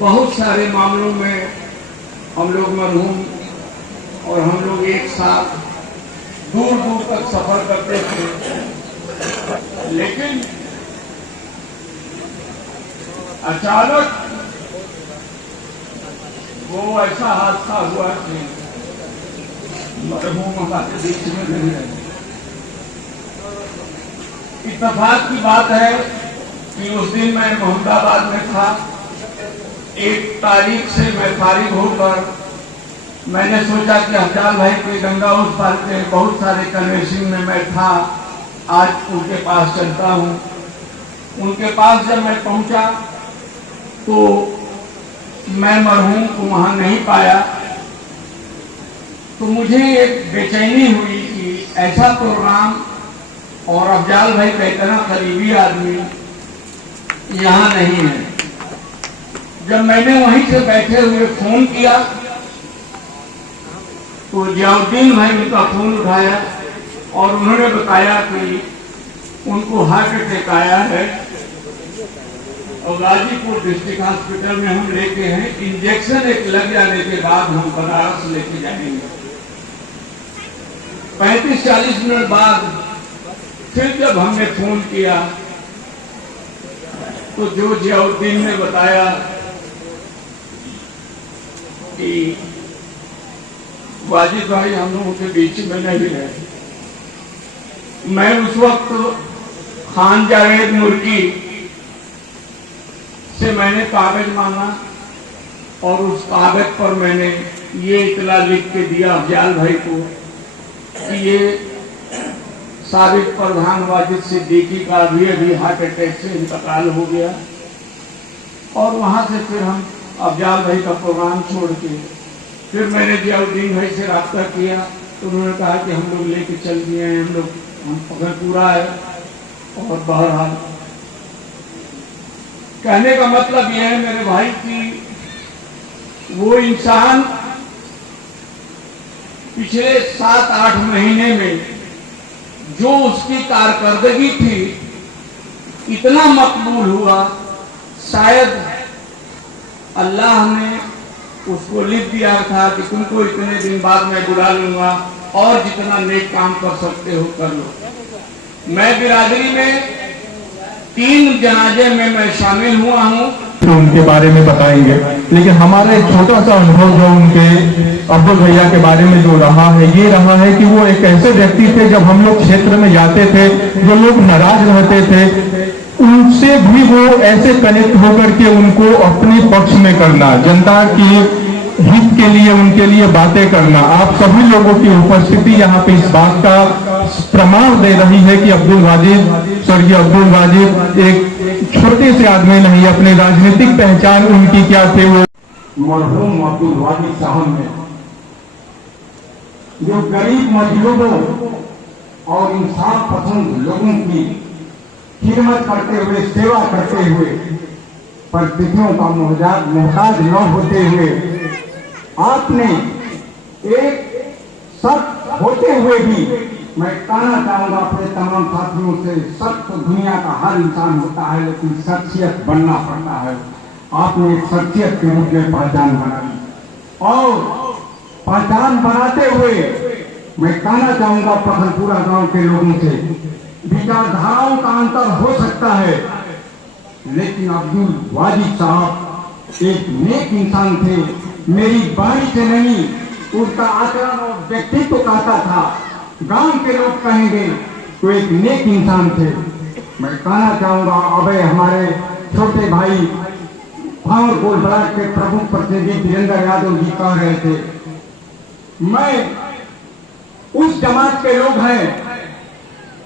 बहुत सारे मामलों में हम लोग मरहूम और हम लोग एक साथ दूर दूर तक सफर करते थे, लेकिन अचानक वो ऐसा हादसा हुआ कि मरहूम हमारे बीच में नहीं रहे। इत्तेफाक की बात है कि उस दिन मैं मोहम्मदाबाद में था। 1 तारीख से मैं फारिग होकर मैंने सोचा कि अफजाल भाई के गंगा उस पार के बहुत सारे कन्वेंशन में मैं था, आज उनके पास चलता हूँ। उनके पास जब मैं पहुंचा तो मैं मरहूम को वहां नहीं पाया, तो मुझे एक बेचैनी हुई कि ऐसा प्रोग्राम और अफजाल भाई का इतना करीबी आदमी यहाँ नहीं है। जब मैंने वहीं से बैठे हुए फोन किया तो जियाउद्दीन भाई उनका फोन उठाया और उन्होंने बताया कि उनको हार्ट अटैक आया है और गाजीपुर डिस्ट्रिक्ट हॉस्पिटल में हम लेके हैं। इंजेक्शन एक लग जाने के बाद हम बनारस लेके जाएंगे। 35-40 मिनट बाद फिर जब हमने फोन किया तो जो जियाउद्दीन ने बताया कि वाजिद भाई हम लोगों के बीच में नहीं रहे। मैं उस वक्त खान जावेद मुर्गी से मैंने कागज मांगा और उस कागज पर मैंने ये इतला लिख के दिया अफजाल भाई को कि ये साबिक प्रधान वाजिद सिद्दीकी का अभी हार्ट अटैक से इंतकाल हो गया। और वहां से फिर हम अफजाल भाई का प्रोग्राम छोड़ के फिर मैंने जियाउद्दीन भाई से राब्ता किया तो उन्होंने कहा कि हम लोग लेके चल दिए हैं, हम पकड़पुरा है। और बहरहाल कहने का मतलब यह है मेरे भाई कि वो इंसान पिछले 7-8 महीने में जो उसकी कारकर्दगी थी इतना मकबूल हुआ, शायद अल्लाह ने उसको लिख दिया था कि तुमको इतने दिन बाद मैं बुला लूंगा और जितना नेक काम कर सकते हो कर लो। मैं बिरादरी में 3 जनाजे में मैं शामिल हुआ हूँ। तो उनके बारे में बताएंगे, लेकिन हमारा एक छोटा सा अनुभव जो उनके अब्दुल भैया के बारे में जो रहा है, ये रहा है कि वो एक ऐसे व्यक्ति थे, जब हम लोग क्षेत्र में जाते थे जो लोग नाराज रहते थे उनसे भी वो ऐसे कनेक्ट होकर के उनको अपने पक्ष में करना, जनता की हित के लिए उनके लिए बातें करना। आप सभी लोगों की उपस्थिति यहाँ पे इस बात का प्रमाण दे रही है कि अब्दुल वाजिद, स्वर्गीय अब्दुल वाजिद एक छोटे से आदमी नहीं, अपने राजनीतिक पहचान उनकी क्या थे वो मरहूम अब्दुल वाजिद साहब ने जो गरीब मजलूमों और इंसाफ पसंद लोगों की खिदमत करते हुए, सेवा करते हुए, परिस्थितियों का मोहताज न होते हुए, आपने एक सख्त होते हुए भी, मैं कहना चाहूंगा अपने तमाम साथियों से, सख्त दुनिया का हर इंसान होता है लेकिन शख्सियत बनना पड़ता है। आपने एक शख्सियत के रूप में पहचान बनाई और पहचान बनाते हुए मैं कहना चाहूंगा पखनपुरा गांव के लोगों से, विचारधाराओं का अंतर हो सकता है लेकिन अब्दुल वाजिद साहब एक नेक इंसान थे। मेरी बाणी से नहीं, उसका आचरण और व्यक्तित्व कहता था, गांव के लोग कहेंगे तो एक नेक इंसान थे। मैं कहना चाहूंगा अबे हमारे छोटे भाई भावरपुर ब्लॉक के प्रमुख प्रतिनिधि वीरेंद्र यादव जी कह रहे थे, मैं उस जमात के लोग हैं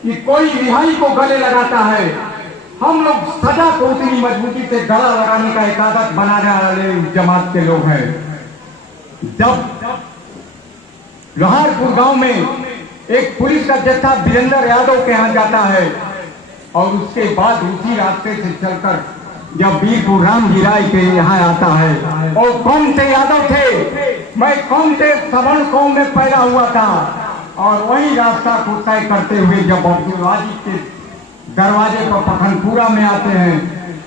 कि कोई रिहाई को गले लगाता है, हम लोग सजा को उतनी मजबूती से गला लगाने का एक आदत बनाने वाले जमात के लोग हैं। जब लोहारपुर गांव में एक पुलिस का जत्था वीरेंद्र यादव के यहाँ जाता है और उसके बाद उसी रास्ते से चलकर जब वीरपुर राम जी राय के यहाँ आता है, और कौन से यादव थे, मैं कौन से सवर्ण कौम में पैदा हुआ था, और वही रास्ता को तय करते हुए जब अब्दुल वाजिद के दरवाजे पर पखनपुरा में आते हैं,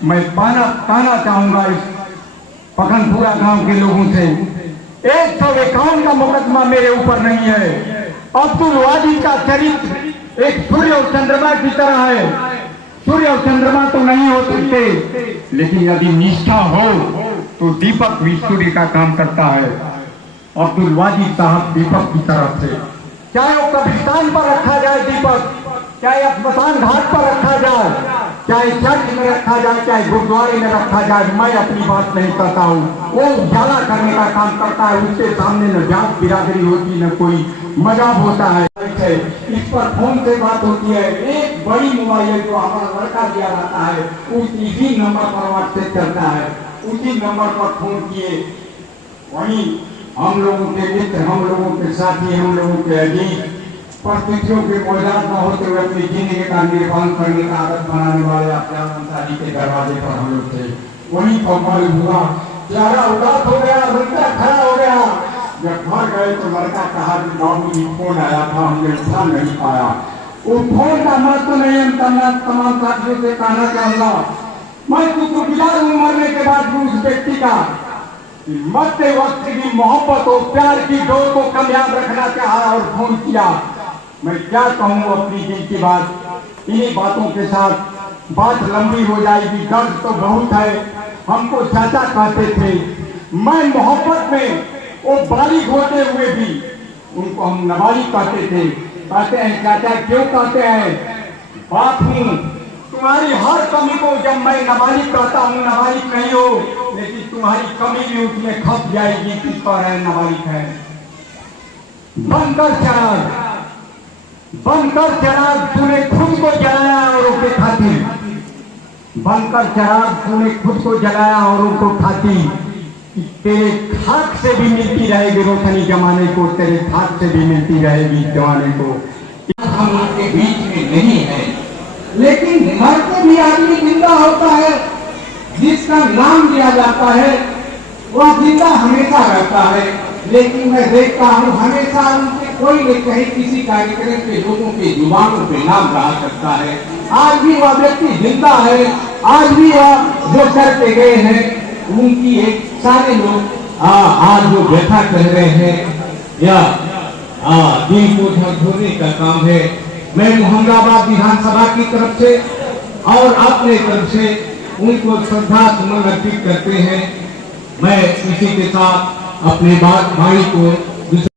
मैं कहना चाहूंगा इस पखनपुरा गांव के लोगों से। 151 का मुकदमा मेरे ऊपर नहीं है। अब्दुल वाजिद का चरित्र एक सूर्य और चंद्रमा की तरह है। सूर्य और चंद्रमा तो नहीं हो सकते, लेकिन यदि निष्ठा हो तो दीपक भी सूर्य का काम करता है। अब्दुल वाजिद साहब दीपक की तरफ से, चाहे वो कब्रिस्तान पर रखा जाए दीपक, चाहे अस्मशान घाट पर रखा जाए, चाहे चर्च में रखा जाए, चाहे गुरुद्वारे में रखा जाए, मैं अपनी बात नहीं करता हूँ। वो उजाला करने का काम करता है। उसके सामने न जात बिरादरी होती, न कोई मजाक होता है। इस पर फोन से बात होती है। एक बड़ी मोबाइल जो हमारा लड़का दिया जाता है, उसी नंबर पर व्हाट्सएप चलता है। उसी नंबर पर फोन किए, वहीं हम लोगों के मित्र, हम लोगों के साथी, हम लोगों के अजीज परिस्थितियों के मोहजात न होते हुए अपनी जिंदगी का निर्माण करने का आदत बनाने वाले अफजान अंसारी के दरवाजे पर हम लोग थे। वहीं पर मालूम हुआ, चेहरा उदास हो गया, रुपया खड़ा हो गया। जब घर गए तो लड़का कहा कि बाबूजी फोन आया था, हमने उठा नहीं पाया। वो फोन का महत्व नहीं है। तमाम साथियों से कहना चाहूंगा, मैं शुक्रगुजार हूँ मरने के बाद भी उस व्यक्ति का, मरते वक्त की मोहब्बत और प्यार की डोर को कामयाब रखना चाहा और फोन किया। मैं क्या कहूँ अपनी दिल की बात। इन्हीं बातों के साथ बात लंबी हो जाएगी। दर्द तो बहुत है। हमको चाचा कहते थे। मैं मोहब्बत में वो बालिग होते हुए भी उनको हम नाबालिग कहते थे। कहते हैं चाचा, क्यों कहते हैं? बाप हूँ, तुम्हारी हर कमी को जब मैं नाबालिग कहता हूँ, नाबालिग नहीं हो, लेकिन तुम्हारी कमी भी उसमें खप जाएगी। किस पर है नाबालिग है। बनकर चराग तूने खुद को जलाया और उनके खातिर। बनकर चराग तूने खुद को जलाया और उनको खातिर। तेरे खाक से भी मिलती रहेगी रोशनी जमाने को, तेरे खाक से भी मिलती रहेगी जमाने को। हम उनके बीच में नहीं है, लेकिन मर के भी आदमी जिंदा होता है। जिसका नाम लिया जाता है वह जिंदा हमेशा रहता है। लेकिन मैं देखता हूँ हमेशा उनके कोई न कहीं किसी कार्यक्रम के लोगों के जुबानों पे नाम रहा करता है। आज भी वह व्यक्ति जिंदा है। आज भी वह जो करके गए हैं उनकी एक सारे लोग आज जो व्यथा कह रहे हैं या दिल को झकझोरने का काम है। मैं मुहम्मदाबाद विधानसभा की तरफ से और अपने तरफ से उनको श्रद्धा सुमन अर्पित करते हैं। मैं इसी के साथ अपने बात भाई को